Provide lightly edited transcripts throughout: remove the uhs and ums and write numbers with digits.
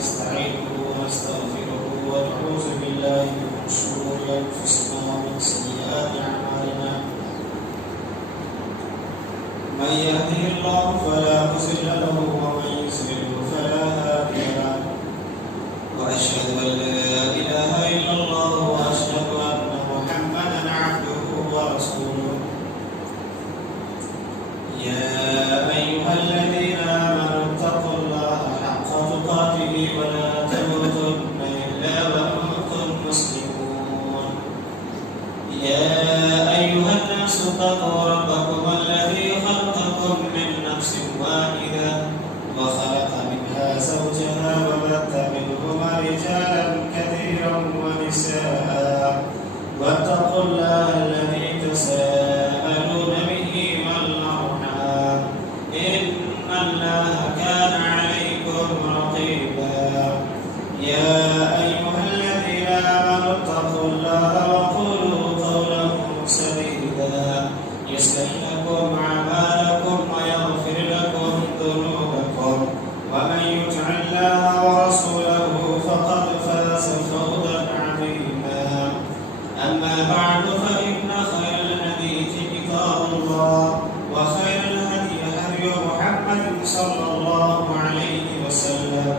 ونستعينه ونستغفره ونعوذ بالله من شرور أنفسنا ومن سيئات أعمالنا من يهده الله فلا مضل له ومن يضلل فلا هادي له وأشهد أن لا إله إلا الله وأشهد أن محمدا عبده ورسوله يا أيها الذين آمنوا اتقوا الله حق تقاته ولا تموتن إلا وأنتم مسلمون يا أيها الناس اتقوا ربكم الذي خلقكم من نفس واحدة وخلق منها زوجها وبث منهما رجالا كثيرا ونساء واتقوا الله الذي تساءلون به والأرحام إن الله كان عليكم رقيبا يا أيها الذين آمنوا اتقوا الله وقولوا قولا سديدا يصلح لكم أعمالكم ويغفر لكم ذنوبكم ومن يطع الله ورسوله فقد فاز فوزا عظيما أما بعد فإن خير الحديث كتاب الله وخير الهدي هدي محمد صلى الله عليه وسلم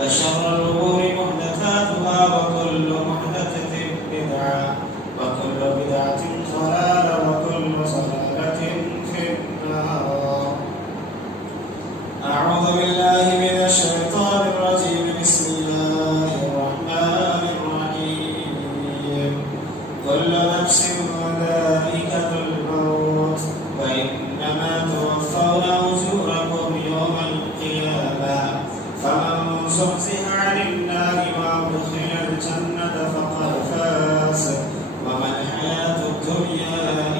وشر الأمور محدثاتها وكل محدثة بدعة وكل بدعة ضلالة وكل ضلالة في النار. أعوذ بالله من الشيطان الرجيم. بسم الله الرحمن الرحيم. كل نفس ذائقة الموت وإنما توفون أجوركم يوم القيامة فمن زحزح عن النار وأدخل الجنة فقد فاز وما الحياة الدنيا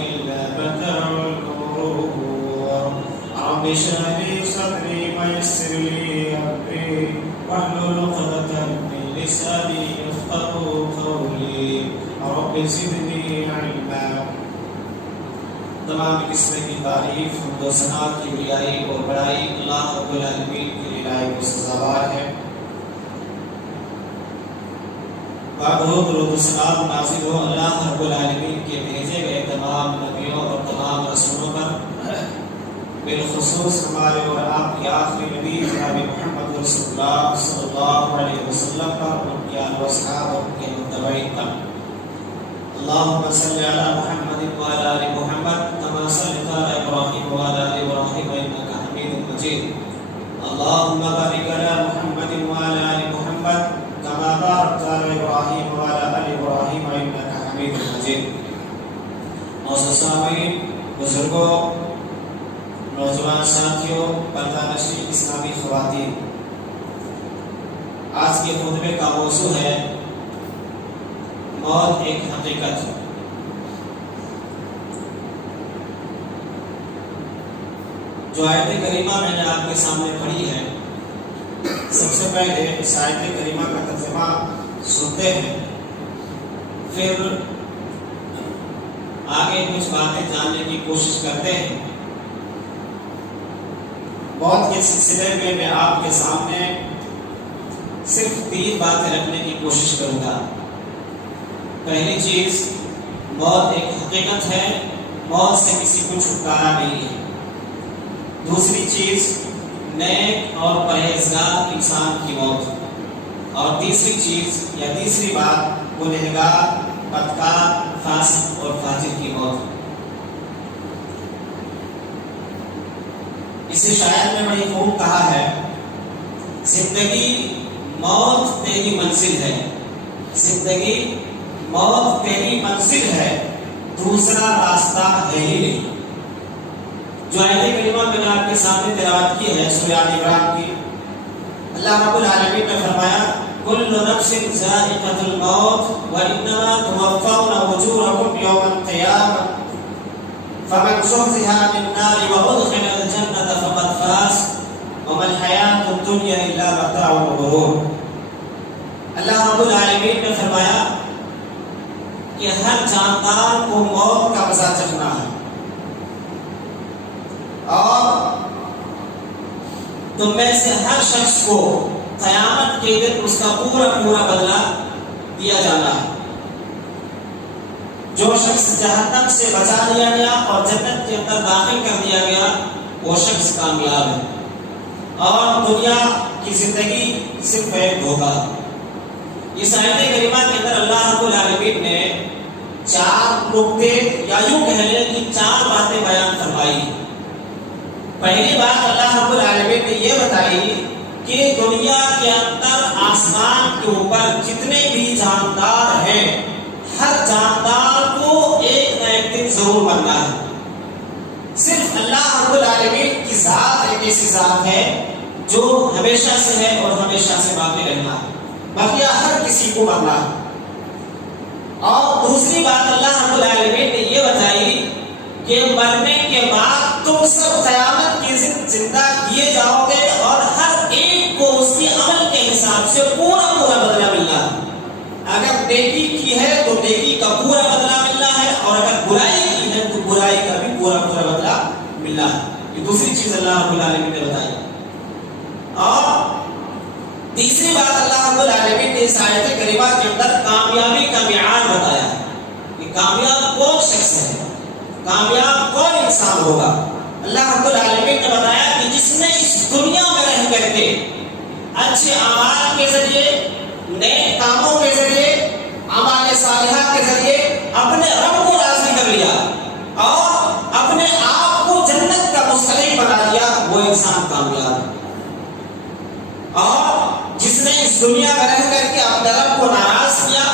إلا متاع الغرور. رب اشرح لي صدري ويسر لي أمري واحلل عقدة من لساني يفقهوا قولي رب زدني علما. تمام قسم کی تعریف حمد و ثنا کی بڑائی اور بڑائی اللہ رب العالمین کے لیے لائق و سزاوار ہے. درود و سلام نازل ہو اللہ رب العالمین کے بھیجے گئے تمام نبیوں اور تمام رسولوں پر، بالخصوص ہمارے اور آپ کے آخری نبی جناب محمد رسول اللہ صلی اللہ علیہ وسلم پر، ان کے آل و اصحاب اور ان کے متبعین پر. اللهم صل على محمد وعلى آل محمد كما صليت على إبراهيم وعلى آل إبراهيم إنك حميد مجيد. اللهم بارك على محمد وعلى آل محمد كما باركت على إبراهيم وعلى آل إبراهيم إنك حميد مجيد. معزز سامعین، بزرگوں، نوجوان ساتھیوں، پردہ نشین اسلامی خواتین، آج کے خطبے کا موضوع ہے موت ایک حقیقت. جو آیت کریمہ میں نے آپ کے سامنے پڑھی ہے، سب سے پہلے اس آیت کریمہ کا ترجمہ سنتے ہیں، پھر آگے کچھ باتیں جاننے کی کوشش کرتے ہیں. موت کے سلسلے میں آپ کے سامنے صرف 3 باتیں رکھنے کی کوشش کروں گا. پہلی چیز، موت ایک حقیقت ہے، موت سے کسی کو چھٹکارا نہیں ہے. دوسری چیز، نیک اور پرہیزگار انسان کی موت. اور تیسری چیز یا تیسری بات، گنہگار، بدکار، فاسق اور فاجر کی موت. اسے شاعر نے بڑی خوب کہا ہے، زندگی موت تیری منزل ہے، زندگی موت تیری منزل ہے، دوسرا راستہ ہے ہی نہیں. جو آیت کریمہ میں نے آپ کے سامنے تلاوت کی ہے سورہ آل عمران کی، اللہ رب العالمین نے فرمایا کل نفس ذائقۃ الموت وانما توفون اجورکم یوم القیامہ فمن زحزح عن النار وادخل الجنة فقد فاز وما الحیاۃ الدنیا الا متاع الغرور. اللہ رب العالمین نے فرمایا کہ ہر جاندار کو موت کا مزہ چکھنا ہے، اور تم میں سے ہر شخص کو قیامت کے دن اس کا پورا پورا بدلہ دیا جانا ہے۔ جو شخص جہنم سے بچا لیا گیا اور جنت کے اندر داخل کر دیا گیا وہ شخص کامیاب ہے۔ اور دنیا کی زندگی صرف ایک دھوکہ۔ اس آیت کریمہ کے اندر اللہ رب العالمین نے 4 نقطے یا یوں کہہ لیں کہ 4 باتیں بیان فرمائی۔ پہلی بات اللہ رب العالمین نے یہ بتائی کہ دنیا کے اندر آسمان کے اوپر جتنے بھی جاندار ہیں ہر جاندار کو ایک نہ ایک دن ضرور مرنا ہے۔ صرف اللہ رب العالمین کی ذات ایک ایسی ذات ہے جو ہمیشہ سے ہے اور ہمیشہ سے باقی رہنا ہے، باقی ہر کسی کو مرنا ہے۔ اور دوسری بات اللہ رب العالمین نے یہ بتائی کہ مرنے کے بعد تم سب قیامت کی زندہ کیے جاؤ گے اور ہر ایک کو اس کے عمل کے حساب سے پورا پورا بدلہ ملنا ہے۔ اگر نیکی کی ہے تو نیکی کا پورا بدلہ ملنا ہے، اور اگر برائی کی ہے تو برائی کا بھی پورا پورا بدلہ ملنا ہے۔ یہ دوسری چیز اللہ رب العالمین نے بتائی۔ اور تیسری بات اللہ رب العالمین نے اس آیت کریمہ کے اندر کامیابی کا معیار بتایا کہ کامیاب کون شخص ہے، کامیاب کون انسان ہوگا۔ اللہ رب العالمین نے بتایا کہ جس نے اس دنیا میں رہ کر کے اچھے اعمال کے ذریعے، نیک کاموں کے ذریعے، اعمال صالحہ کے ذریعے اپنے رب کو راضی کر لیا اور اپنے آپ کو جنت کا مستحق بنا لیا، وہ انسان کامیاب ہے۔ اور جس نے اس دنیا میں رہ کر کے اپنے رب کو ناراض کیا،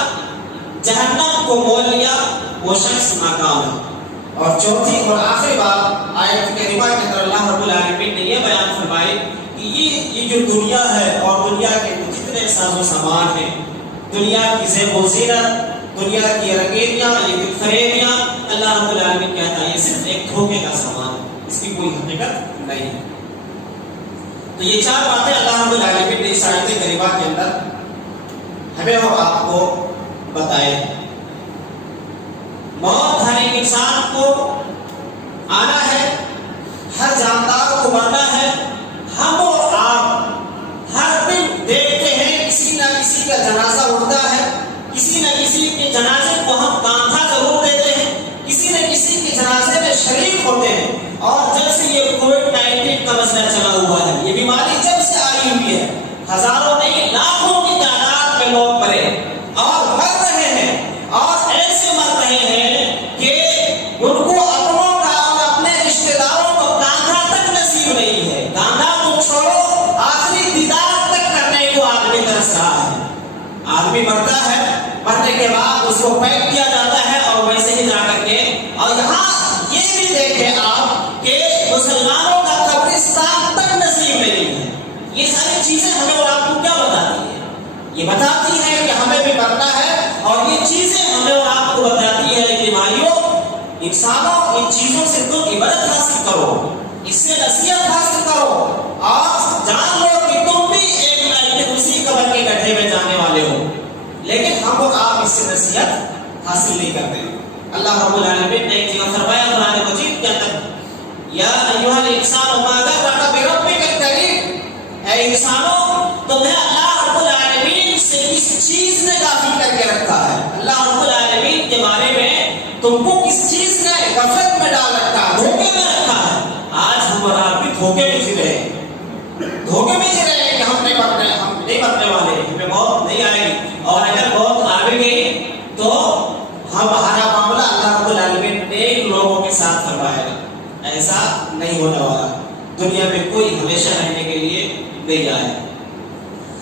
جہنم کو مول لیا، وہ شخص ناکام ہے۔ اور چوتھی اور آخری بات آیت کریمہ کے اندر اللہ رب العالمین نے یہ بیان فرمائی کہ یہ جو دنیا ہے اور دنیا کے جتنے ساز و سامان ہیں، دنیا کی زیب و زینت، دنیا کی رنگینیاں، یہ دل فریبیاں، اللہ رب العالمین کہتا ہے یہ صرف ایک دھوکے کا سامان ہے، اس کی کوئی حقیقت نہیں ہے۔ تو یہ 4 باتیں اللہ رب العالمین نے اس آیت کریمہ کے اندر ہمیں اور آپ کو بتائے۔ موت ہر ایک انسان کو آنا ہے، ہر جاندار کو مرنا ہے۔ ہم اور آپ ہر دن دیکھتے ہیں کسی نہ کسی کا جنازہ اٹھتا ہے، کسی نہ کسی کے جنازے کو ہم کاندھا ضرور دیتے ہیں، کسی نہ کسی کے جنازے میں شریک ہوتے ہیں۔ اور جب سے یہ کووڈ-19 کا مسئلہ چلا ہوا ہے، یہ بیماری جب سے آئی ہوئی ہے، ہزاروں نہیں لاکھوں کی تعداد میں لوگ مرے اور مر رہے ہیں، اور ایسے مر رہے ہیں کہ ان کو اپنوں کا اور اپنے رشتہ داروں کو کاندھا تک نصیب نہیں ہے۔ کاندھا تو چھوڑو، آخری دیدار تک کرنے کو آدمی ترس رہا ہے۔ آدمی مرتا ہے، مرنے کے بعد اس کو پیک کیا جاتا ہے اور ویسے ہی جا کر کے، اور یہاں یہ بھی دیکھیں آپ کہ مسلمانوں کا قبرستان تک نصیب نہیں ہے۔ یہ ساری چیزیں ہمیں اور آپ کو کیا بتاتی ہیں؟ یہ بتاتی ہے کہ ہمیں بھی مرنا ہے، اور یہ چیزیں ہمیں اور آپ کو بتاتی ہے کہ بھائیوں، انسانوں ان چیزوں سے تم عبرت حاصل کرو، اس سے نصیحت حاصل کرو، اور جان لو کہ تم بھی ایک نہ ایک دن اسی قبر کے گڈھے میں جانے والے ہو، لیکن ہم اور آپ اس سے نصیحت حاصل نہیں کرتے۔ اللہ رب العالمین نے ایک جگہ فرمایا قرآن مجید کے اندر، یا ایھا الانسان ما غرک بربک الکریم، اے انسانوں تمہیں اللہ رب العالمین سے کس چیز نے غافل کر کے رکھا ہے؟ اللہ رب العالمین کے بارے میں تم کو کس چیز نے غفلت میں ڈال رکھا ہے، دھوکے میں رکھا ہے؟ آج ہم اور آپ بھی دھوکے میں جی رہے ہیں، دھوکے میں جی رہے ہیں کہ ہم نہیں مرنے والے، ہمیں موت نہیں آئے گی، اور اگر موت آ بھی گئی تو ہمارا معاملہ اللہ رب العالمین نیک لوگوں کے ساتھ فرمائے گا۔ ایسا نہیں ہونے والا، دنیا میں کوئی ہمیشہ رہنے کے لیے نہیں آئے۔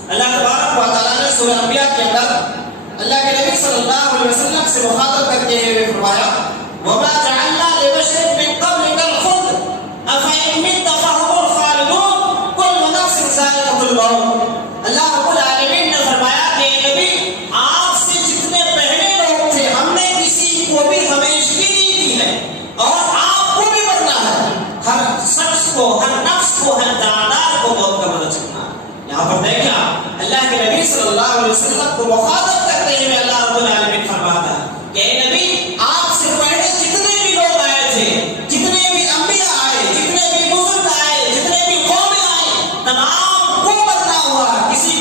اللہ تبارک و تعالیٰ نے سورہ انبیاء کے اندر اللہ کے نبی صلی اللہ علیہ وسلم سے مخاطب کر کے یہ فرمایا، وَمَا جَعَلْنَا لِبَشَرٍ مِّن قَبْلِكَ الْخُلْدَ أَفَإِن مِتَّ فَهُمُ الْخَالِدُونَ كُلُّ نَفْسٍ ذَائِقَةُ الْمَوْتِ۔ اللہ رب العالمین نے فرمایا کہ اے نبی، آپ سے جتنے پہلے لوگ تھے ہم نے کسی کو بھی ہمیشگی نہیں دی ہے، اور آپ کو بھی مرنا ہے۔ ہر شخص کو، ہر نفس کو، ہر جاندار کو موت کا مزہ چکھنا ہے۔ یہاں پر دیکھیں اللہ کے نبی صلی اللہ علیہ وسلم کو مخاطب کرتے ہوئے اللہ رب العالمین فرماتا ہے کہ اے نبی، آپ سے پہلے جتنے بھی لوگ آئے تھے، جتنے بھی انبیاء آئے، جتنے بھی بزرگ آئے، جتنے بھی قومیں آئے، تمام کو مرنا ہوا، کسی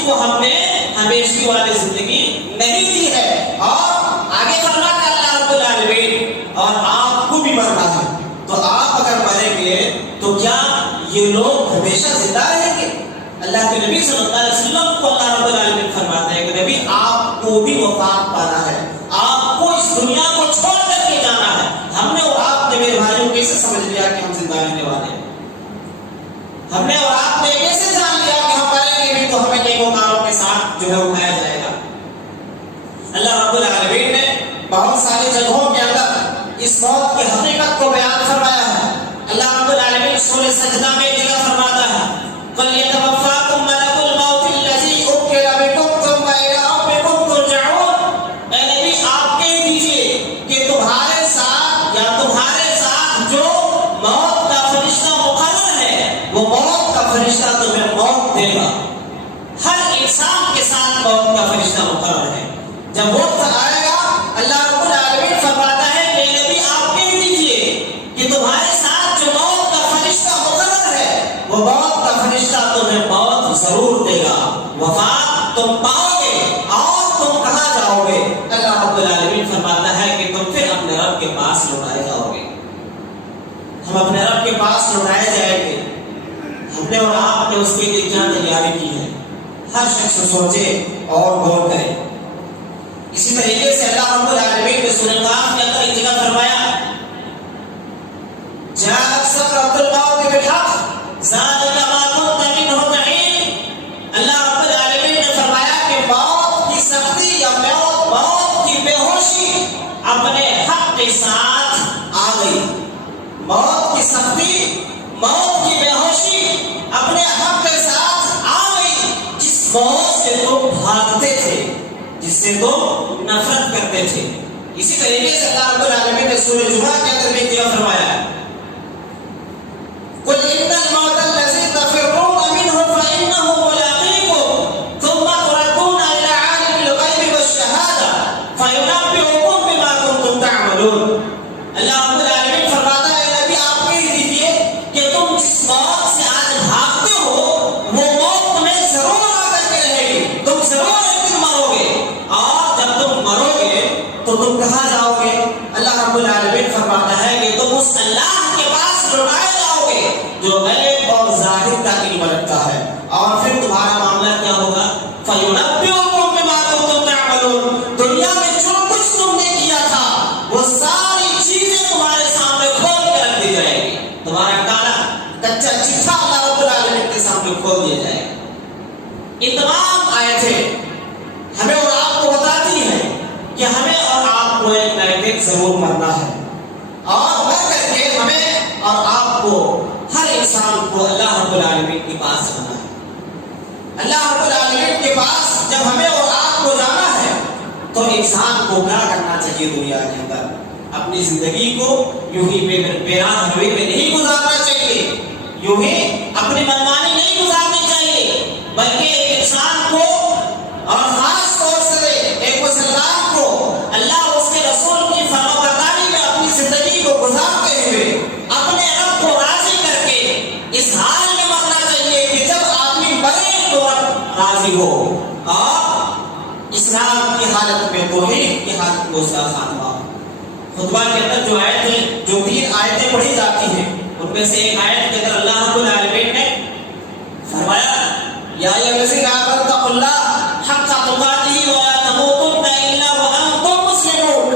کیا یہ لوگ ہمیشہ زندہ رہیں گے؟ اللہ کے نبی صلی اللہ علیہ وسلم کو اللہ رب العالمین فرماتا ہے کہ نبی آپ کو بھی وفات پانا ہے، آپ کو اس دنیا کو چھوڑ کر کے جانا ہے۔ ہم نے اور آپ نے میرے بھائیوں کیسے سمجھ لیا کہ ہم زندہ رہنے والے ہیں؟ ہم نے اور آپ نے کیسے جان لیا کہ ہم مریں گے بھی تو ہمیں نیکو کاروں کے ساتھ جو ہے اٹھایا جائے گا؟ اللہ رب العالمین نے بہت ساری جگہوں کے اندر اس موت کی حقیقت کو بیان فرمایا ہے۔ اللہ رب العالمین سورہ سجدہ میں ایک جگہ فرماتا ہے فَلْيَتَوَفَّاكُم مَلَكُ الْمَوْتِ الَّذِي وُكِّلَ بِكُمْ ثُمَّ إِلَىٰ رَبِّكُمْ تُرْجَعُونَ۔ اے نبی آپ کہہ دیجئے کہ تمہارے ساتھ جو موت کا فرشتہ مقرر ہے وہ موت کا فرشتہ تمہیں موت دے گا۔ ہر انسان کے ساتھ موت کا فرشتہ مقرر ہے۔ جب وقت آئے گا اللہ رب العالمین فرماتا ہے کہ نبی آپ کہہ دیجئے کہ تمہارے ساتھ جو موت کا فرشتہ مقرر ہے وہ موت کا فرشتہ تمہیں موت ضرور دے گا، وفات تم پاؤ گے اور تم کہاں جاؤ گے؟ اللہ رب العالمین فرماتا ہے کہ تم پھر اپنے رب کے پاس لوٹائے جاؤ گے۔ ہم اپنے رب کے پاس لوٹائے جائیں گے۔ ہم نے اور آپ نے اس کے لیے کیا تیاری کی ہے؟ ہر شخص سوچے اور غور کرے۔ اسی طریقے سے اللہ رب العالمین نے سورہ قاف کے اندر ایک جگہ فرمایا جاءت سکرۃ الموت بالحق ذالک ما کنت منہ تحید۔ اللہ رب العالمین نے فرمایا کہ موت کی سختی یا موت کی بے ہوشی اپنے حق کے ساتھ آ گئی۔ موت کی سختی، موت کی بے ہوشی اپنے حق کے ساتھ آ گئی، جس موت سے تم بھاگتے تھے، جس سے تم نفرت کرتے تھے۔ اسی طریقے سے اللہ رب العالمین نے سورہ جمعہ کے اندر بھی کیا فرمایا قُلْ إِنَّ الْمَوْتَ الَّذِي تَفِرُّونَ مِنْهُ فَإِنَّهُ مُلَاقِيكُمْ ثُمَّ تُرَدُّونَ إِلَىٰ عَالِمِ الْغَيْبِ وَالشَّهَادَةِ فَيُنَبِّئُكُم بِمَا كُنتُمْ تَعْمَلُونَ۔ اللہ رب العالمین فرماتا ہے نبی آپ کہہ دیجئے کہ تم جس موت سے آج بھاگتے ہو وہ موت تمہیں ضرور آ کر کے رہے گی، تم ضرور ایک دن مرو گے، اور جب تم مرو گے تو تم کہاں جاؤ گے؟ اللہ رب العالمین فرماتا ہے کہ تم اس اللہ کے پاس لوٹائے جاؤ گے جو غیب اور ظاہر کا علم رکھتا ہے، اور پھر تمہارا معاملہ کیا ہوگا؟ فَيُنَبِّئُكُم بِمَا كُنتُمْ تَعْمَلُونَ۔ دنیا میں جو کچھ تم نے کیا تھا وہ ساری چیزیں تمہارے سامنے کھول کے رکھ دی جائے گی۔ تمہارا کالا کچا چٹھا اللہ رب العالمین کے سامنے کھول دیا جائے گا۔ یہ تمام آیتیں ہمیں اور آپ کو بتاتی ہیں کہ ہمیں اور آپ کو ایک نہ ایک دن ضرور مرنا ہے، اور مر کر کے ہمیں اور آپ کو، ہر انسان کو اللہ رب العالمین کے پاس جانا ہے۔ اللہ رب العالمین کے پاس جب ہمیں اور آپ کو جانا ہے تو انسان کو کیا کرنا چاہیے؟ دنیا کے اندر اپنی زندگی کو یوں ہی بے راہ روی میں نہیں گزارنا چاہیے، یوں ہی اپنی منمانی نہیں گزارنی چاہیے، بلکہ ایک انسان کو اور خاص طور سے ایک مسلمان کو اللہ اور اس کے رسول کی فرمانبرداری میں اپنی زندگی کو گزارتے ہوئے اپنے رب کو راضی کر کے اس حال میں مرنا چاہیے کہ جب آدمی مرے تو رب راضی ہو، اور اسلام کی حالت میں، توحید کی حالت میں اس کا خاتمہ ہو۔ خطبہ کے اندر جو 3 آیتیں پڑھی جاتی ہیں ان میں سے ایک آیت کے اندر اللہ رب العالمین نے فرمایا یا ایھا الذین آمنوا اتقوا اللہ حق تقاته ولا تموتن الا وانتم مسلمون۔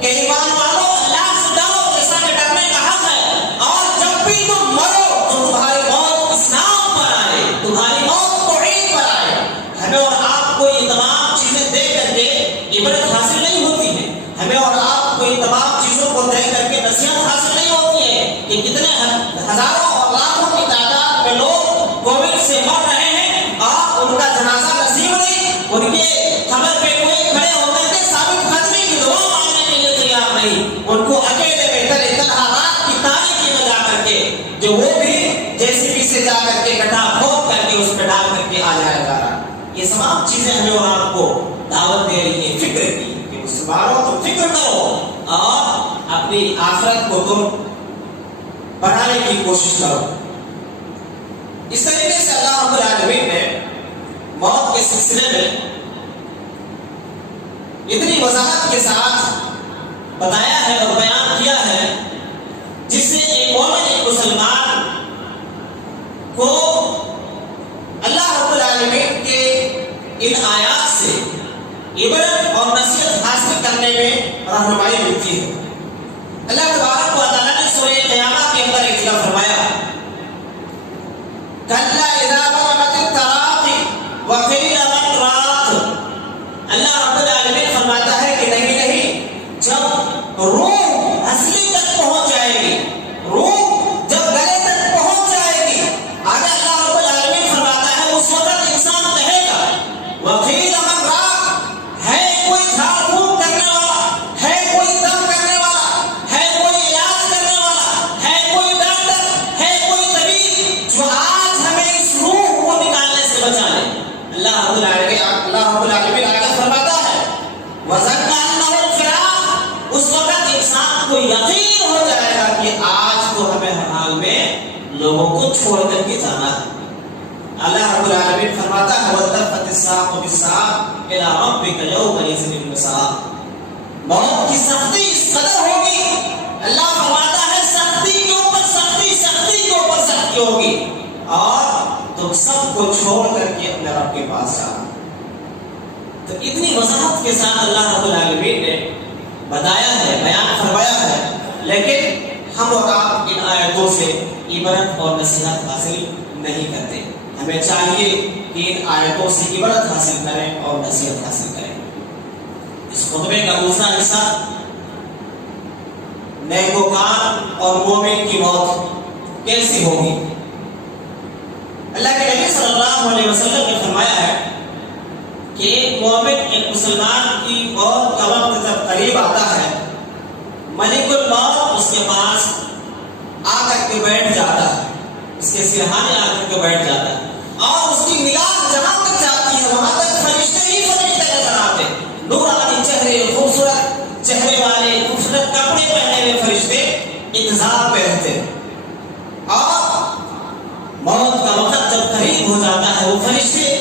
کہ ایمان والو اللہ سے ڈرو جیسا کہ ڈرنے کا حق ہے، اور جب بھی تم مرو تو تمہاری موت اسلام پر آئے، تمہاری موت توحید پر آئے۔ ہمیں اور آپ کو یہ تمام چیزیں دیکھ کر کے عبرت حاصل نہیں ہوتی ہے، ہمیں اور آپ کو ان تمام چیزوں کو دیکھ کر کے نصیحت حاصل نہیں ہوتی ہے کہ کتنے ہزاروں اور لاکھوں کی تعداد میں لوگ کووڈ سے مر رہے ہیں اور ان کا جنازہ نصیب نہیں، ان کے قبر پہ کوئی کھڑے ہوتے تھے ثابت قدمی کی دعا مانگنے کے لیے تیار نہیں، ان کو اکیلے میں تنہا رات کی تاریکی میں جا کر کے جو وہ بھی جیسے بھی سے جا کر کے گڈھا کھود کر کے اس پہ ڈال کر کے آ جائے گا۔ یہ تمام چیزیں ہمیں اور آپ کو دعوت دے رہی ہیں فکر کی کہ مسلمانوں تم فکر کرو اور اپنی آخرت کو تم بڑھانے کی کوشش کرو۔ اس طریقے سے اللہ رب العالمین نے موت کے سلسلے میں اتنی وضاحت کے ساتھ بتایا ہے اور بیان کیا ہے جس سے ایک مومن، ایک مسلمان ان آیات سے عبرت اور نصیحت حاصل کرنے میں رہنمائی ملتی ہے۔ اللہ تبارک و تعالیٰ نے سورہ قیامہ کے اندر ایک لفظ فرمایا کلا اذا بلغت التراقی وقیل من راق۔ اللہ رب العالمین فرماتا ہے کہ نہیں، جب روح ہنسلی تک پہنچ جائے گی، روح جب گلے تک پہنچ جائے گی، آگے اللہ رب العالمین فرماتا ہے اس وقت انسان کہے گا وقیل من راق، ہے کوئی جھاڑ پھونک کرنے والا، ہے کوئی دم کرنے والا، ہے کوئی علاج کرنے والا، ہے کوئی ڈاکٹر، ہے کوئی طبیب جو آج ہمیں اس روح کو نکالنے سے بچا لے۔ اللہ رب العالمین آگے فرماتا ہے وَظَنَّ أَنَّهُ الْفِرَاقُ، اس وقت انسان کو یقین ہو جائے گا کہ آج تو ہمیں ہر حال میں لوگوں کو چھوڑ کر کے جانا ہے۔ اللہ رب العالمین فرماتا ہے وَالْتَفَّتِ السَّاقُ بِالسَّاقِ إِلَىٰ رَبِّكَ يَوْمَئِذٍ الْمَسَاقُ۔ موت کی سختی اس قدر ہوگی، اللہ فرماتا ہے سختی کے اوپر سختی، سختی کے اوپر سختی ہوگی، اور تم سب کو چھوڑ کر کے اپنے رب کے پاس جانا۔ تو اتنی وضاحت کے ساتھ اللہ رب العالمین نے بتایا ہے، بیان فرمایا ہے، لیکن ہم اور آپ ان آیتوں سے عبرت اور نصیحت حاصل نہیں کرتے۔ ہمیں چاہیے کہ ان آیتوں سے عبرت حاصل کریں اور نصیحت حاصل کریں۔ اس خطبے کا دوسرا حصہ نیکوکار اور مومن کی موت کیسی ہوگی۔ اللہ کے نبی صلی اللہ علیہ وسلم نے فرمایا ہے کہ ایک مومن، ایک مسلمان کی موت کا وقت جب قریب آتا ہے، ملک الموت اس کے پاس آ کر کے بیٹھ جاتا ہے، اس کے سرہانے آ کر کے بیٹھ جاتا ہے، اور اس کی نگاہ جہاں تک جاتی ہے وہاں تک فرشتے ہی فرشتے نظر آتے ہیں، نورانی چہرے، خوبصورت چہرے والے، خوبصورت کپڑے پہنے ہوئے فرشتے انتظار پہ رہتے ہیں، اور موت کا وقت جب قریب ہو جاتا ہے وہ فرشتے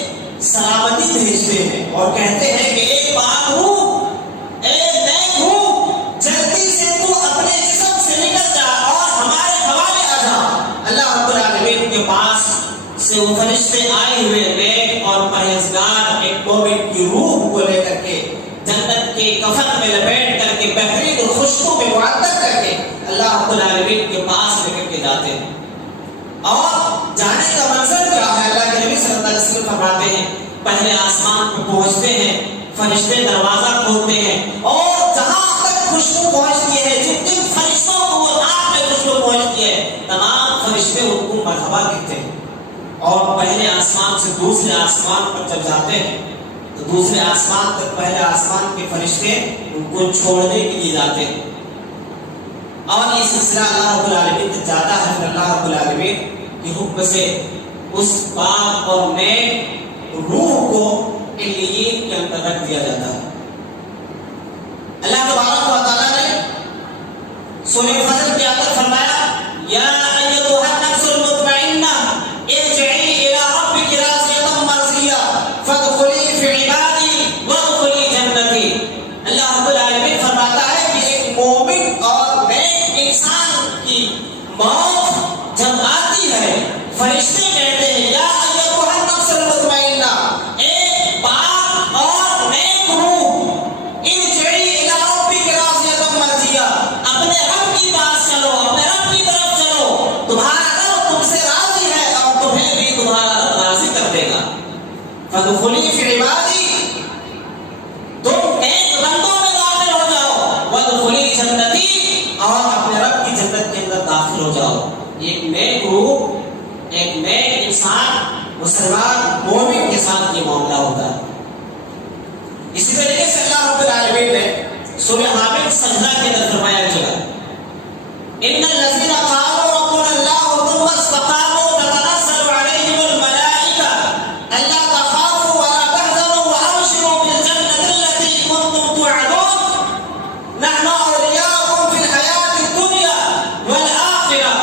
سلامتی بھیجتے ہیں اور کہتے ہیں کہ ایک پاک روح، ایک نیک روح، جلدی سے تو اپنے جسم سے نکل جا اور ہمارے حوالے آ جا۔ اللہ رب العالمین کے پاس سے وہ فرشتے آئے ہوئے نیک اور پرہیزگار ایک مومن کی روح کو لے کر کے جنت کے کفن میں لپیٹ کر کے بہترین اور خوشبو میں معطر کر کے اللہ رب العالمین کے پاس لے کر کے جاتے ہیں، اور جانے کا منظر کیا ہے؟ اللہ کے نبی صلی اللہ علیہ وسلم فرماتے ہیں پہلے آسمان پہ پہنچتے ہیں، فرشتے دروازہ کھولتے ہیں، اور جہاں تک خوشبو پہنچتی ہے، جن جن فرشتوں کو وہ نام میں خوشبو پہنچتی ہے، تمام فرشتے ان کو مرحبا کہتے ہیں، اور پہلے آسمان سے دوسرے آسمان پر جب جاتے ہیں تو دوسرے آسمان تک پہلے آسمان کے فرشتے ان کو چھوڑنے کے لیے جاتے ہیں، اور یہ سلسلہ اللہ رب العالمین تک جاتا ہے، پھر اللہ رب العالمین کے حکم سے اس پاک اور نیک روح کو علیین کے اندر رکھ دیا جاتا ہے۔ اللہ تبارک و تعالیٰ نے سورہ فجر کے اندر فرمایا یا ایھا النفس المطمئنہ ارجعی الی ربک راضیۃ مرضیہ فادخلی فی عبادی وادخلی جنتی۔ اللہ رب العالمین فرماتا ہے کہ ایک مومن اور نیک انسان کی موت جب آتی ہے، فرشتے کہتے ہیں یا ایھا النفس المطمئنہ، ایک پاک اور نیک روح، ارجعی الی ربک راضیۃ مرضیہ، اپنے رب کے پاس چلو، اپنے رب کی طرف چلو، تمہارا رب تم سے راضی ہے اور تمہیں بھی تمہارا رب راضی کر دے گا۔ فادخلی فی عبادی، تم ایک بندوں میں داخل ہو جاؤ، وادخلی جنتی، اور اپنے رب کی جنت کے اندر داخل ہو جاؤ۔ ایک نیک روح، ایک نیک انسان، مسلمان مومن کے ساتھ یہ معاملہ ہوتا ہے۔ اسی طریقے سے اللہ رب العالمین نے سورہ حامد سجدہ کے اندر فرمایا جگہ ان الذین قالوا ربنا اللہ ثم استقاموا تتنزل علیہم الملائکہ الا تخافوا ولا تحزنوا وابشروا بالجنة التي كنتم توعدون نحن اولیاؤکم فی الحیاة الدنیا والآخرہ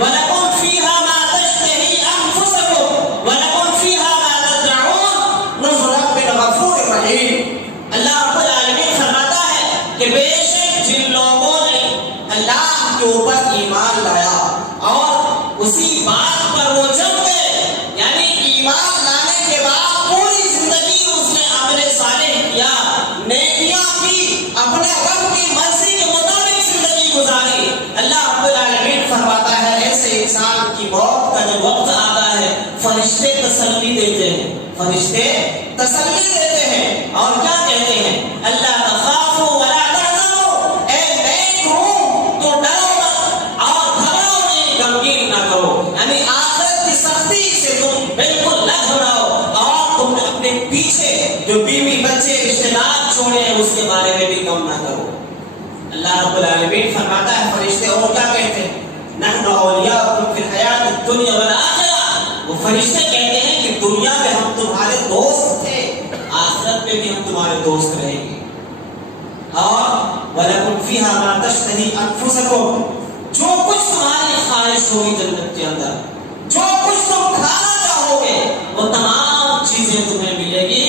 ولکم فیہا ما تشتہی انفسکم ولکم فیہا ما تدعون نزلا من غفور رحیم۔ اللہ رب العالمین فرماتا ہے کہ بے شک جن لوگوں نے اللہ کے اوپر ایمان لایا اور اسی بات پر وہ جم گئے، یعنی ایمان لانے کے بعد پوری زندگی اس وقت آتا ہے فرشتے تسلی دیتے ہیں، فرشتے تسلی دیتے ہیں اور کیا کہتے ہیں؟ اللہ تخافوا ولا تحزنوا، اے نیک روح تو ڈرو مت اور گھبراؤ نہیں، غمگین نہ کرو، یعنی آخرت کی سختی سے تم بالکل نہ گھبراؤ اور تم اپنے پیچھے جو بیوی بچے رشتے دار چھوڑے ہیں اس کے بارے میں بھی غم نہ کرو۔ اللہ رب العالمین فرماتا ہے فرشتے اور کیا کہتے ہیں؟ نحن اولیاؤکم فی الحیات الدنیا والآخرہ، وہ فرشتے کہتے ہیں کہ دنیا میں ہم تمہارے دوست تھے، آخرت میں بھی ہم تمہارے دوست رہیں گے۔ اور وَلَكُمْ فِيهَا مَا تَشْتَهِي أَنفُسُكُمْ، جو کچھ تمہاری خواہش ہوگی جنت کے اندر، جو کچھ تم کھانا چاہو گے وہ تمام چیزیں تمہیں ملے گی۔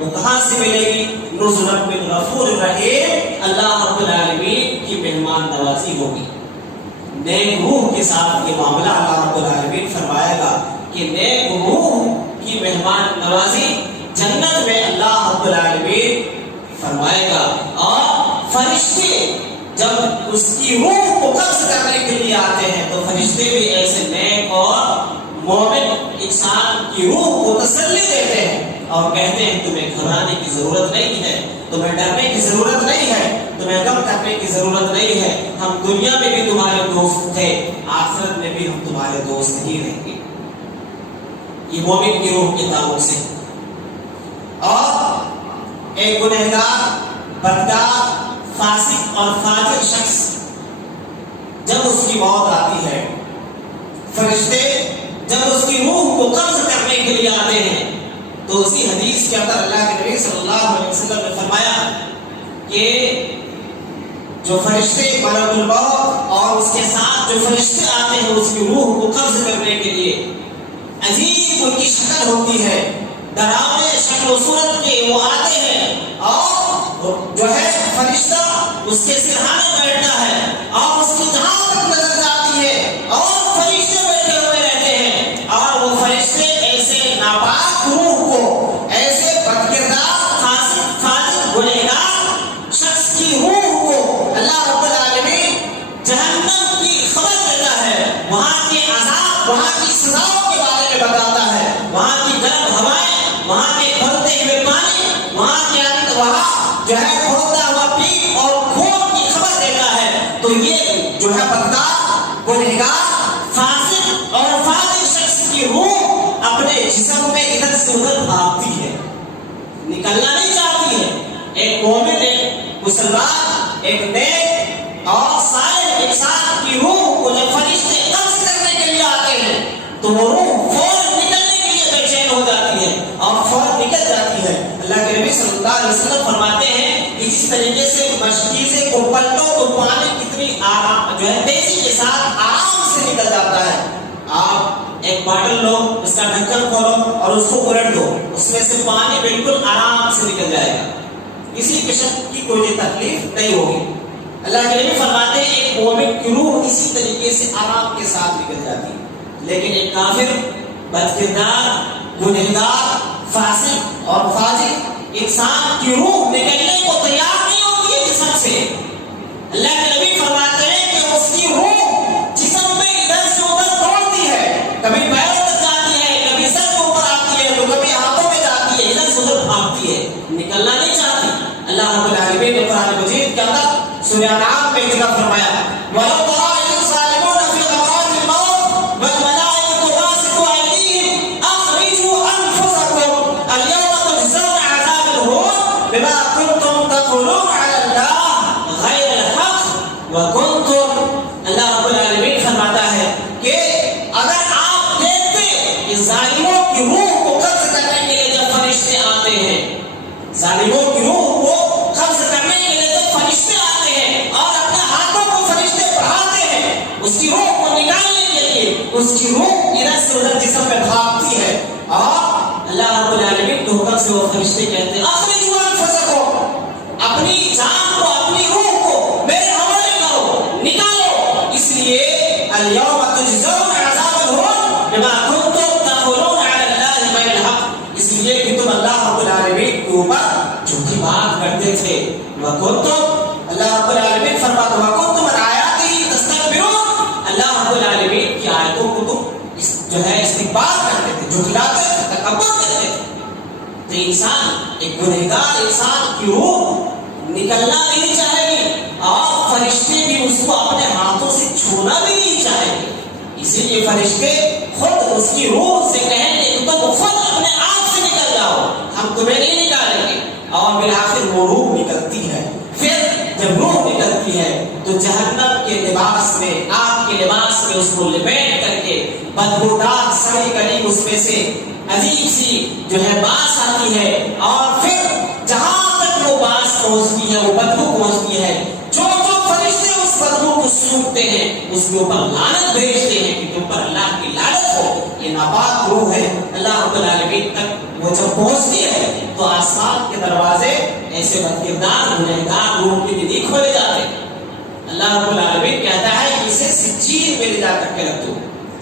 وہ کہاں سے ملے گی؟ نُزُلًا مِّن غَفُورٍ رَحِيمٍ، اللہ رب العالمین کی مہمان نوازی ہوگی۔ نیک روح کے ساتھ یہ معاملہ اللہ رب العالمین فرمائے گا کہ نیک روح کی مہمان نوازی جنت میں اللہ رب العالمین فرمائے گا، اور فرشتے جب اس کی روح کو قبض کرنے کے لیے آتے ہیں تو فرشتے بھی ایسے نیک اور مومن انسان کی روح کو تسلی دیتے ہیں اور کہتے ہیں تمہیں گھبرانے کی ضرورت نہیں ہے، تمہیں ڈرنے کی ضرورت نہیں ہے، تمہیں غم کرنے کی ضرورت نہیں ہے، ہم دنیا میں بھی تمہارے دوست تھے، آخرت میں بھی ہم تمہارے دوست ہی رہیں گے۔ یہ مومن کی روح کے تعلق سے۔ اور ایک گنہگار، بدکار، فاسق اور فاجر شخص جب اس کی موت آتی ہے، فرشتے جب اس کی روح کو قبض کرنے کے لیے آتے ہیں تو اسی حدیث کے اندر اللہ کے نبی صلی اللہ علیہ وسلم نے فرمایا کہ جو فرشتے ملک الموت اور اس کے ساتھ جو فرشتے آتے ہیں اس کی روح کو قبض کرنے کے لیے، عجیب ان کی شکل ہوتی ہے، ڈراونے شکل و صورت کے وہ آتے ہیں، اور جو ہے فرشتہ اس کے سرہانے بیٹھتا ہے اور اس کی جہاں تک نظر جاتی ہے اور فرشتے بیٹھے ہوئے رہتے ہیں، اور وہ فرشتے ایسے ناپاک روح کو، ایسے بدکردار، فاسق، فاجر، گنہگار شخص کی روح کو اللہ رب العالمین جہنم کی خبر دیتا ہے، وہاں کے عذاب، وہاں کی سزاؤں کے بارے میں بتاتا ہے، وہاں کی گرم ہوائیں، وہاں کے کھولتے ہوئے پانی، وہاں کے وہاں جو ہے کھولتا ہوا پیپ اور خون کی خبر دیتا ہے۔ تو یہ جو ہے بدکار، گنہگار، فاسق اور فاجر شخص کی روح اپنے جسم میں ادھر سے ادھر بھاگتی ہے، نکلنا نہیں چاہتی ہے۔ ایک مومن، ایک مسلمان، ایک نیک اور صالح انسان کی روح کو جب فرشتے قبض کرنے کے لیے آتے ہیں تو وہ روح فوراً نکلنے کے لیے بے چین ہو جاتی ہے اور فوراً نکل جاتی ہے۔ اللہ کے نبی صلی اللہ علیہ وسلم فرماتے ہیں کہ جس طریقے سے مشکیزے کو پلٹو تو پانی کتنی آرام جو ہے تیزی کے ساتھ آرام سے نکل جاتا ہے۔ آپ ایک باٹل لو، اس کا ڈھکن کھولو اور اس کو الٹ دو، اس میں سے پانی بالکل آرام سے نکل جائے گا، کسی قسم کی کوئی تکلیف نہیں ہوگی۔ اللہ کے نبی فرماتے ہیں ایک مومن کی روح اسی طریقے سے آرام کے ساتھ نکل جاتی ہے، لیکن ایک کافر، بدکردار، گنہگار، فاسق اور فاجر انسان کی روح نکلنے کو تیار نہیں ہوتی ہے جسم سے۔ اللہ کے نبی فرماتے ہیں کہ اس کی روح جسم میں ادھر سے ادھر دوڑتی ہے، کبھی پیروں تک جاتی ہے، کبھی سر کے اوپر آتی ہے، تو کبھی ہاتھوں میں جاتی ہے، ادھر سے ادھر بھاگتی ہے، نکلنا نہیں چاہتی۔ اللہ رب العالمین نے قرآن مجید کے اندر سورہ انعام میں ذکر فرمایا وَلَوْ تَرَىٰ إِذِ الظَّالِمُونَ فِي غَمَرَاتِ الْمَوْتِ وَالْمَلَائِكَةُ بَاسِطُو أَيْدِيهِمْ أَخْرِجُوا أَنفُسَكُمْ الْيَوْمَ تُجْزَوْنَ عَذَابَ الْهُونِ بِمَا كُنتُمْ تَقُولُونَ عَلَى اللَّهِ غَيْرَ الْحَقِّ وَكُنتُمْ۔ اللہ رب العالمین فرماتا ہے کہ اگر آپ دیکھتے کہ ظالموں کی روح کو قبض کرنے کے لیے جب فرشتے آتے ہیں، ظالموں کی روح کو قبض کرنے کے لیے جب فرشتے آتے ہیں اور اپنے ہاتھوں کو فرشتے بڑھاتے ہیں اس کی روح کو نکالنے کے لیے، اس کی روح ادھر سے ادھر جسم میں بھاگتی ہے، اور اللہ رب العالمین کے حکم سے وہ فرشتے کہتے ہیں اخرجوا انفسکم، اپنی جان کو، اپنی روح کو میرے حوالے کرو، نکالو۔ اس لیے اليوم تجزون عذاب الهون بما كنتم تقولون على الله غير الحق، اس لیے کہ تم اللہ رب العالمین کے اوپر جھوٹی بات کرتے تھے۔ وَكُنْتُمْ، اللہ رب العالمین فرماتا ہے وَكُنْتُمْ عَنْ آيَاتِهِ تَسْتَكْبِرُونَ، اللہ رب العالمین کی آیتوں کو تم جو ہے استکبار کرتے تھے، جھٹلاتے تھے، تکبر کرتے تھے. تو انسان، ایک گنہگار انسان کی روح نکلنا بھی نہیں چاہے گی اور فرشتے بھی اس کو اپنے ہاتھوں سے چھونا بھی نہیں چاہیں گے. اسی لیے فرشتے خود اس کی روح سے کہیں گے کہ تم خود اپنے آپ سے نکل جاؤ، ہم تمہیں نہیں نکالیں گے. اور بالآخر وہ روح نکلتی ہے. پھر جب روح نکلتی ہے تو جہنم کے لباس میں، آگ کے لباس میں اس کو لپیٹ کر کے بدبودار سڑی گلی اس میں سے عجیب سی جو ہے بانس آتی ہے، اور پھر جہاں تک وہ بانس پہنچتی ہے، وہ بدبو پہنچتی ہے. جو فرشتے اس بدبو کو سونگتے ہیں اس کے اوپر لعنت بھیجتے ہیں کہ تم پر اللہ کی لعنت ہو، یہ ناپاک روح ہے. اللہ رب العالمین تک وہ جب پہنچتی ہے تو آسمان کے دروازے ایسے بدکردار گنہگار روح کے لیے نہیں کھولے جاتے. اللہ رب العالمین کہتا ہے کہ اسے سجین میں لے جا کر کے رکھ دو.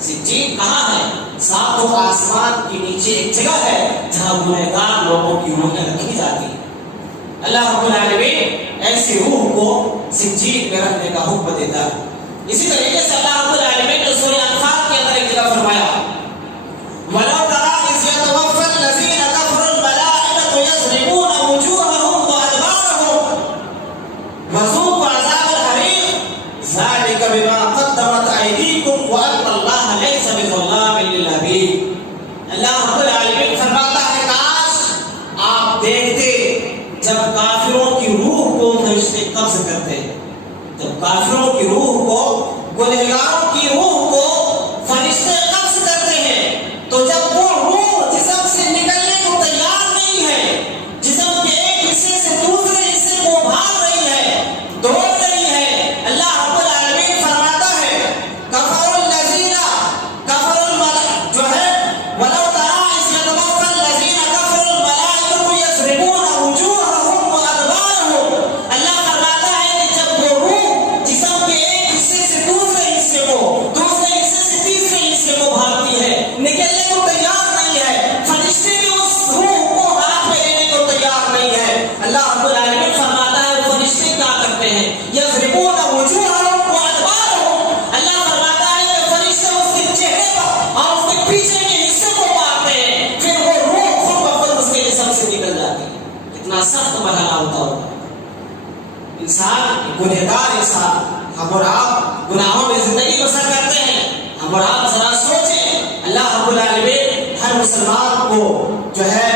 سجین کہاں ہے؟ ساتوں آسمان کے نیچے ایک جگہ ہے جہاں گنہگار لوگوں کی روحیں رکھی جاتی ہیں. اللہ رب العالمین ایسی روح کو سجین میں رکھنے کا حکم دیتا ہے. اسی طریقے سے اللہ رب العالمین نے سورہ انفال کے اندر ایک جگہ فرمایا وَلَوْ تَرَىٰ إِذْ يَتَوَفَّى الَّذِينَ كَفَرُوا الْمَلَائِكَةُ يَضْرِبُونَ وُجُوهَهُمْ وَأَدْبَارَهُمْ وَذُوقُوا عَذَابَ الْحَرِيقِ ذَلِكَ بِمَا قَدَّمَتْ أَيْدِيكُمْ وَأَنَّ اللَّهَ لَيْسَ بِظَلَّامٍ لِّلْعَبِيدِ. اللہ رب العالمین فرماتا ہے کاش آپ دیکھتے جب کافروں کی روح کو فرشتے قبض کرتے ہیں، جب کافروں کی روح کو، گنہگاروں کی روح کو فرشتے قبض کرتے ہیں، تو جب وہ روح جسم سے نکلنے کو تیار نہیں ہے، جسم کے ایک حصے سے دوسرے حصے کو بھاگ رہی ہے، دوڑ رہی ہے، اللہ رب العالمین فرماتا ہے کفر الذین کفر الملائکہ جو ہے ولو ترى إذ يتوفى الذين كفروا الملائكة يضربون وجوههم وأدبارهم. اللہ فرماتا ہے کہ جب وہ روح جسم کے ایک حصے سے دوسرے حصے کو، دوسرے حصے سے تیسرے حصے کو بھاگتی ہے، نکلنے کو تیار نہیں ہے، فرشتے بھی اس روح کو ہاتھ میں لینے کو تیار نہیں ہے. اللہ رب العالمین فرماتا ہے وہ فرشتے کیا کرتے ہیں یضربون وجوہهم وأدبارهم. اللہ فرماتا ہے کہ فرشتے اس کے چہرے پر اور اس کے پیچھے کے حصے کو مارتے ہیں، پھر وہ روح خود بخود اس کے جسم سے نکل جاتی ہے. کتنا سخت مرحلہ ہوتا ہوگا. انسان، گنہگار انسان، ہم اور آپ گناہوں میں زندگی بسر کرتے ہیں. ہم اور آپ ذرا سوچیں، اللہ رب العالمین ہر مسلمان کو جو ہے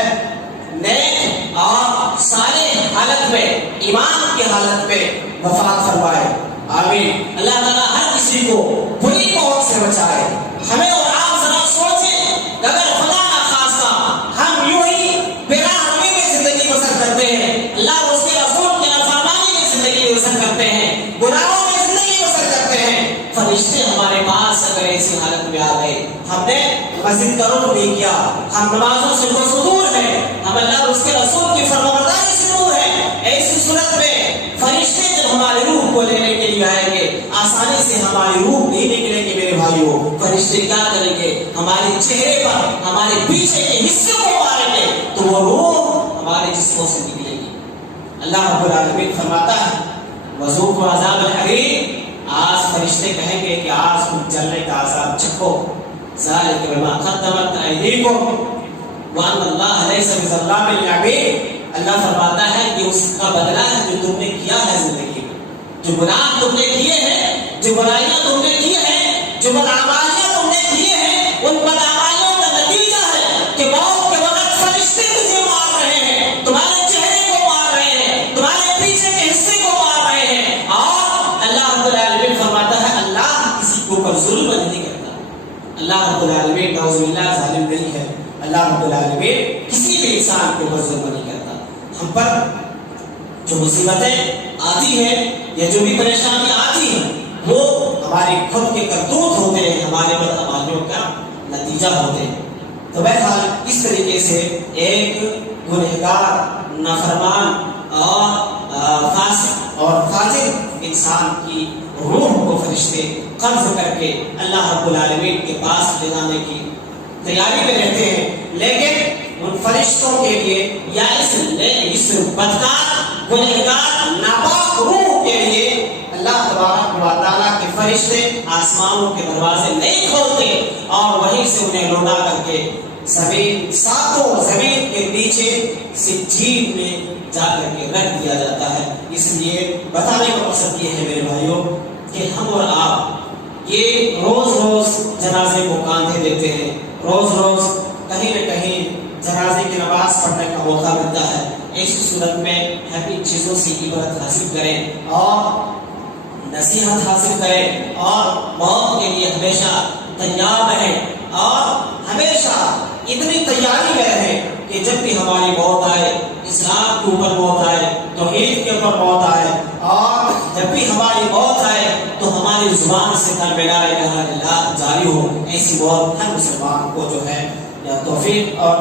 نیک اور صالح حالت میں، ایمان کی حالت میں وفات فرمائے. آمین. اللہ تعالیٰ ہر کسی کو بری موت سے بچائے. ہمیں اور آپ ذرا سوچیں کہ اگر خدا نخواستہ ہم یوں ہی بلا حرمی میں زندگی بسر کرتے ہیں، اللہ اور اس کے رسول کی نافرمانی میں زندگی بسر کرتے ہیں، گناہوں میں زندگی بسر کرتے ہیں، فرشتے ہمارے پاس اگر ایسی حالت میں آ گئے، ہم نے مسجد کا رخ نہیں کیا، ہم نمازوں سے بہت دور ہیں، ہم اللہ اور اس کے رسول کی فرمانبرداری سے دور ہیں، ایسی صورت میں فرشتے جب ہماری روح کو لینے کے لیے آئیں گے، آسانی سے ہماری روح نہیں نکلے گی میرے بھائیوں. فرشتے کیا کریں گے؟ ہمارے چہرے پر ہمارے پیچھے کے حصے کو ماریں گے تو وہ روح ہمارے جسموں سے نکلے گی. اللہ رب العالمین فرماتا ہے وذوقوا عذاب الحریق. آج فرشتے کہیں گے کہ آج تم جلنے کا عذاب چکھو. ذالک بما قدمت ایدیکم وان اللہ لیس بظلام للعبید. اللہ فرماتا ہے کہ اس کا بدلہ ہے جو تم نے کیا ہے زندگی میں، جو گناہ تم نے کیے ہیں، جو برائیاں تم نے کی ہیں، جو بدعمالیاں تم نے کیے ہیں، ان بدعمالیوں کا نتیجہ ہے کہ موت کے وقت فرشتے تجھے مار رہے ہیں، تمہارے چہرے کو مار رہے ہیں، تمہارے پیچھے کے حصے کو مار رہے ہیں. اور اللہ رب العالمین فرماتا ہے اللہ کسی کے اوپر ظلم نہیں کرتا. اللہ رب العالمین نعوذ باللہ ظالم نہیں ہے. اللہ رب العالمین کسی بھی انسان کے اوپر ظلم نہیں کرتا. ہم پر جو مصیبتیں آتی ہیں یا جو بھی پریشانی آتی ہیں وہ ہمارے خود کے کرتوت ہوتے ہیں، ہمارے بدعمالیوں کا نتیجہ ہوتے ہیں. تو بہرحال اس طریقے سے ایک گنہگار، نافرمان اور فاسق اور فاجر انسان کی روح کو فرشتے قبض کر کے اللہ رب العالمین کے پاس لے جانے کی تیاری میں رہتے ہیں. لیکن ان فرشتوں کے لیے یا اس بدکار، گنہگار، ناپاک روح کے لیے اللہ تبارک و تعالیٰ کے فرشتے آسمانوں کے دروازے نہیں کھولتے اور وہیں سے انہیں لوٹا کر کے زمین ساتوں زمین کے نیچے سجین میں جا کر کے رکھ دیا جاتا ہے۔ اس لیے بتانے کا مقصد یہ ہے میرے بھائیوں کہ ہم اور آپ یہ روز روز جنازے کو کاندھے دیتے ہیں، روز روز کہیں نہ کہیں جنازے کی نماز پڑھنے کا موقع ملتا ہے۔ ایسی صورت میں ہم ان چیزوں سے عبرت حاصل کریں اور نصیحت حاصل کریں اور موت کے لیے ہمیشہ تیار رہیں اور ہمیشہ اتنی تیاری میں رہیں کہ جب بھی ہماری موت آئے، اسلام کے اوپر موت آئے، توحید کے اوپر موت آئے، اور جب بھی ہماری موت آئے تو ہماری زبان سے کلمہ لا الہ الا اللہ جاری ہو۔ ایسی موت ہر مسلمان کو جو ہے یا توفیق اور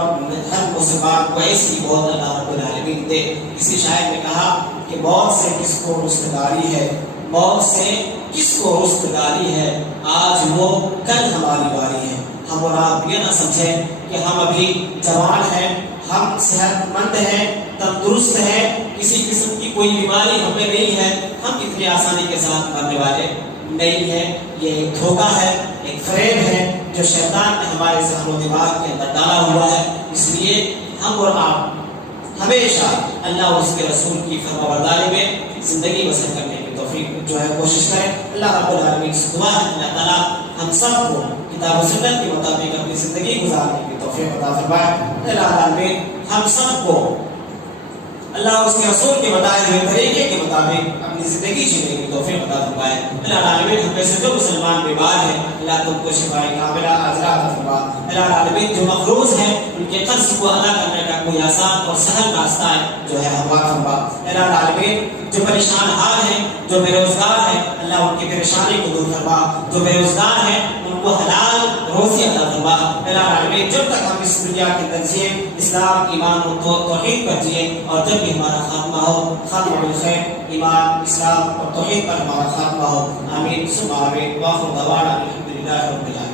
ہر مسلمان کو ایسی موت اللہ رب العالمین دے۔ اسی شاعر نے کہا کہ موت سے کس کو رستگاری ہے، موت سے کس کو رستگاری ہے، آج وہ کل ہماری باری ہے۔ ہم اور آپ یہ نہ سمجھیں کہ ہم ابھی جوان ہیں، ہم صحت مند ہیں، تندرست ہیں، کسی قسم کی کوئی بیماری ہمیں نہیں ہے، ہم اتنی آسانی کے ساتھ مرنے والے نہیں ہیں۔ یہ ایک دھوکہ ہے، ایک فریب ہے جو شیطان نے ہمارے ذہن و دماغ کے اندر ڈالا ہوا ہے۔ اس لیے ہم اور آپ ہمیشہ اللہ اور اس کے رسول کی فرمانبرداری میں زندگی بسر کرنے کی توفیق جو ہے کوشش کریں۔ اللہ رب العالمین سے دعا ہے اللہ تعالیٰ ہم سب کو کتاب و سنت کے مطابق اپنی زندگی گزارنے کی توفیق عطا فرمائے۔ اللہ العالمین ہم سب کو اللہ اور اس کے رسول کے بتائے ہوئے طریقے کے مطابق اپنی زندگی جینے کی توفیق عطا فرمائے۔ اللہ العالمین ہم میں سے جو مسلمان بیمار ہیں اللہ تم کو شفائے کاملہ عاجلہ عطا فرما۔ اللہ العالمین جو مقروض ہیں ان کے قرض کو ادا کرنے کا کوئی آسان اور سہل راستہ ہے جو ہے ہموار فرما۔ اللہ العالمین جو پریشان حال ہیں، جو بے روزگار ہیں، اللہ ان کی پریشانی کو دور فرما۔ جو بے روزگار ہیں ان کو حلال روزی عطا فرما۔ اللہ العالمین جب تک ہم اس دنیا کے تنظیم اسلام ایمان و توحید پر جیے اور جب بھی ہمارا خاتمہ ہو خاتمہ بالخیر، ایمان اسلام اور توحید پر ہمارا خاتمہ ہو، آمین ثم آمین۔ وآخر دعوانا الحمدللہ رب العالمین۔